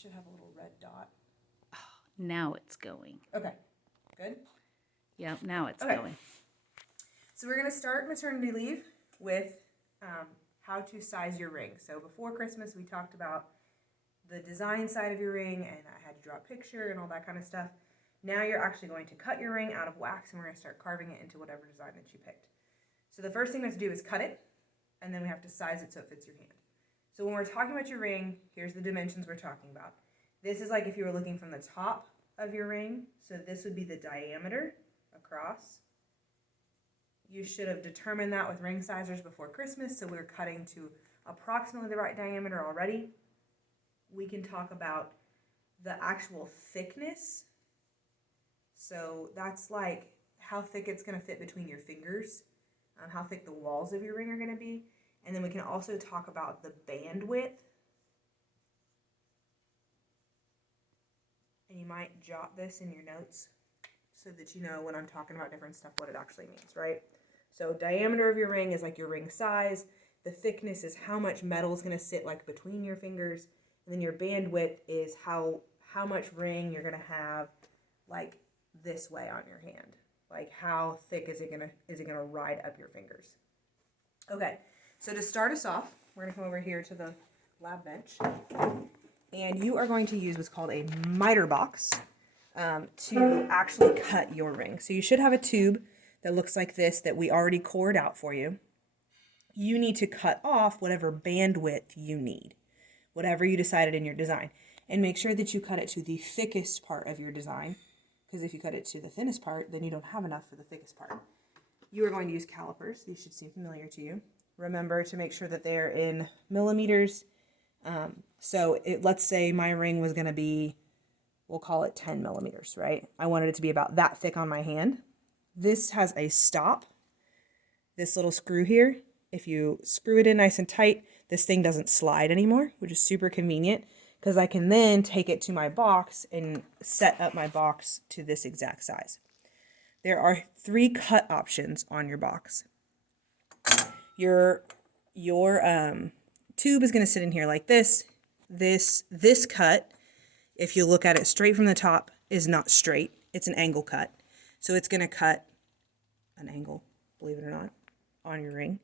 should have a little red dot. Now it's going. Okay, good. Yep, now it's Okay. going. So we're going to start maternity leave with how to size your ring. So before Christmas, we talked about the design side of your ring, and I had you draw a picture and all that kind of stuff. Now you're actually going to cut your ring out of wax, and we're going to start carving it into whatever design that you picked. So the first thing we have to do is cut it, and then we have to size it so it fits your hand. So when we're talking about your ring, here's the dimensions we're talking about. This is like if you were looking from the top of your ring. So this would be the diameter across. You should have determined that with ring sizers before Christmas, so we're cutting to approximately the right diameter already. We can talk about the actual thickness. So that's like how thick it's going to fit between your fingers, how thick the walls of your ring are going to be. And then we can also talk about the bandwidth. And you might jot this in your notes so that you know when I'm talking about different stuff what it actually means, right? So diameter of your ring is like your ring size. The thickness is how much metal is going to sit like between your fingers. And then your bandwidth is how much ring you're going to have like this way on your hand. Like how thick is it gonna ride up your fingers? Okay, so to start us off, we're gonna come over here to the lab bench, and you are going to use what's called a miter box to actually cut your ring. So you should have a tube that looks like this that we already cored out for you. You need to cut off whatever bandwidth you need, whatever you decided in your design, and make sure that you cut it to the thickest part of your design. Because if you cut it to the thinnest part, then you don't have enough for the thickest part. You are going to use calipers. These should seem familiar to you. Remember to make sure that they're in millimeters. Let's say my ring was going to be, we'll call it 10 millimeters, right? I wanted it to be about that thick on my hand. This has a stop. This little screw here, if you screw it in nice and tight, this thing doesn't slide anymore, which is super convenient. Because I can then take it to my box and set up my box to this exact size. There are 3 cut options on your box. Your tube is going to sit in here like this. This cut, if you look at it straight from the top, is not straight. It's an angle cut. So it's going to cut an angle, believe it or not, on your ring.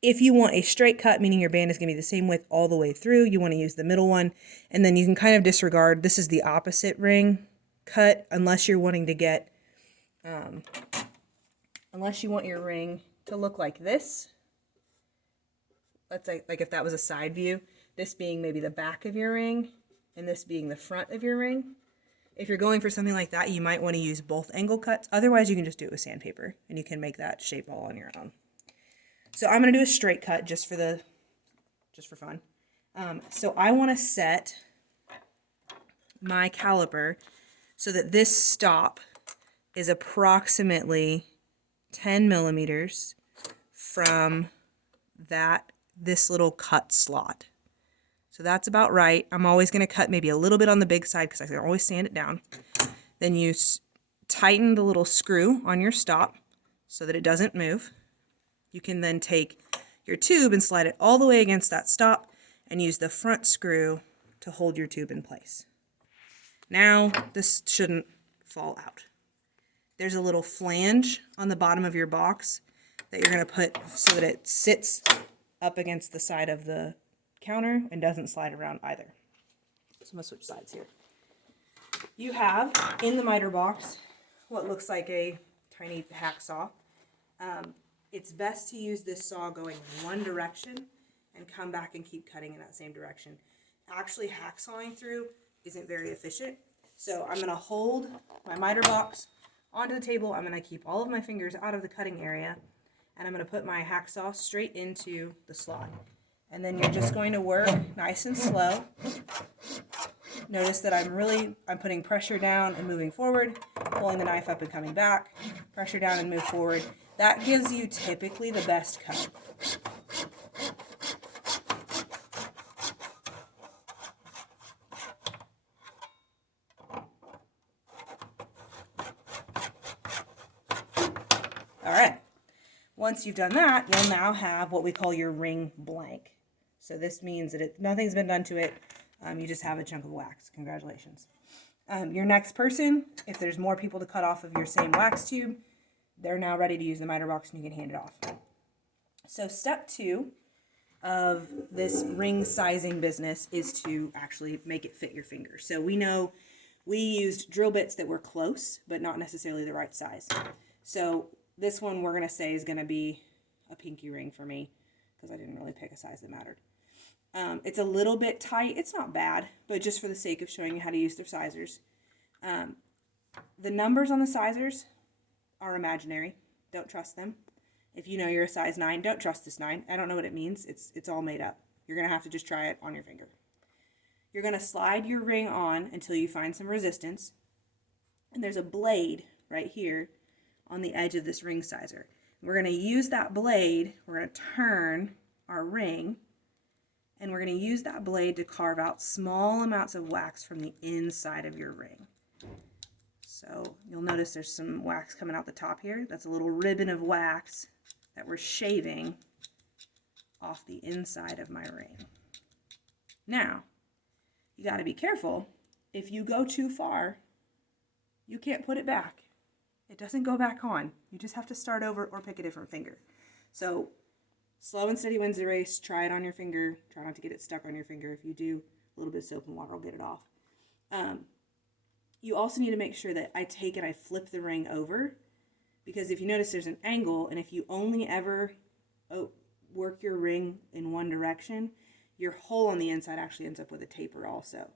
If you want a straight cut, meaning your band is going to be the same width all the way through, you want to use the middle one. And then you can kind of disregard, this is the opposite ring cut, unless you're wanting to get, unless you want your ring to look like this. Let's say, like if that was a side view, this being maybe the back of your ring, and this being the front of your ring. If you're going for something like that, you might want to use both angle cuts. Otherwise, you can just do it with sandpaper, and you can make that shape all on your own. So I'm going to do a straight cut just for fun. So I want to set my caliper so that this stop is approximately 10 millimeters from this little cut slot. So that's about right. I'm always going to cut maybe a little bit on the big side because I can always sand it down. Then you tighten the little screw on your stop so that it doesn't move. You can then take your tube and slide it all the way against that stop and use the front screw to hold your tube in place. Now, this shouldn't fall out. There's a little flange on the bottom of your box that you're going to put so that it sits up against the side of the counter and doesn't slide around either. So I'm going to switch sides here. You have in the miter box what looks like a tiny hacksaw. It's best to use this saw going in one direction and come back and keep cutting in that same direction. Actually hacksawing through isn't very efficient. So I'm going to hold my miter box onto the table. I'm going to keep all of my fingers out of the cutting area, and I'm going to put my hacksaw straight into the slot. And then you're just going to work nice and slow. Notice that I'm putting pressure down and moving forward, pulling the knife up and coming back, pressure down and move forward. That gives you typically the best cut. All right. Once you've done that, you'll now have what we call your ring blank. So this means that nothing's been done to it. You just have a chunk of wax. Congratulations. Your next person, if there's more people to cut off of your same wax tube, they're now ready to use the miter box and you can hand it off. So step 2 of this ring sizing business is to actually make it fit your finger. So we know we used drill bits that were close, but not necessarily the right size. So this one we're going to say is going to be a pinky ring for me because I didn't really pick a size that mattered. It's a little bit tight. It's not bad, but just for the sake of showing you how to use their sizers. The numbers on the sizers are imaginary. Don't trust them. If you know you're a size 9, don't trust this 9. I don't know what it means. It's all made up. You're going to have to just try it on your finger. You're going to slide your ring on until you find some resistance. And there's a blade right here on the edge of this ring sizer. We're going to use that blade. We're going to turn our ring. And we're going to use that blade to carve out small amounts of wax from the inside of your ring. So you'll notice there's some wax coming out the top here. That's a little ribbon of wax that we're shaving off the inside of my ring. Now, you got to be careful. If you go too far, you can't put it back. It doesn't go back on. You just have to start over or pick a different finger. So slow and steady wins the race. Try it on your finger. Try not to get it stuck on your finger. If you do, a little bit of soap and water will get it off. You also need to make sure that I take and I flip the ring over, because if you notice there's an angle, and if you only ever work your ring in one direction, your hole on the inside actually ends up with a taper also.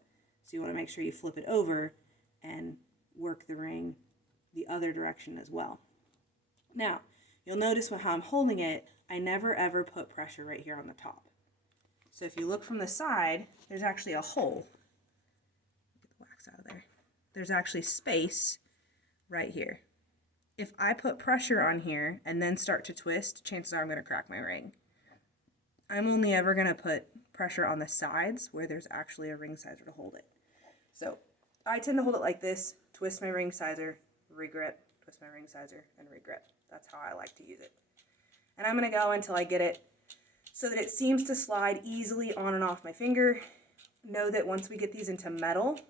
So you want to make sure you flip it over and work the ring the other direction as well. Now, you'll notice how I'm holding it, I never ever put pressure right here on the top. So if you look from the side, there's actually a hole. Get the wax out of there. There's actually space right here. If I put pressure on here and then start to twist, chances are I'm going to crack my ring. I'm only ever going to put pressure on the sides where there's actually a ring sizer to hold it. So I tend to hold it like this, twist my ring sizer, regrip, twist my ring sizer, and regrip. That's how I like to use it. And I'm going to go until I get it so that it seems to slide easily on and off my finger. Know that once we get these into metal,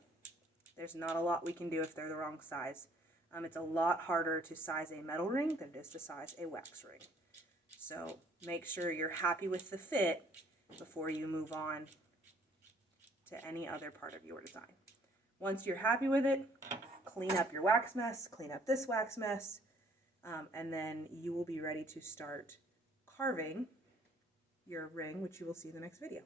there's not a lot we can do if they're the wrong size. It's a lot harder to size a metal ring than it is to size a wax ring. So make sure you're happy with the fit before you move on to any other part of your design. Once you're happy with it, clean up your wax mess, clean up this wax mess, and then you will be ready to start carving your ring, which you will see in the next video.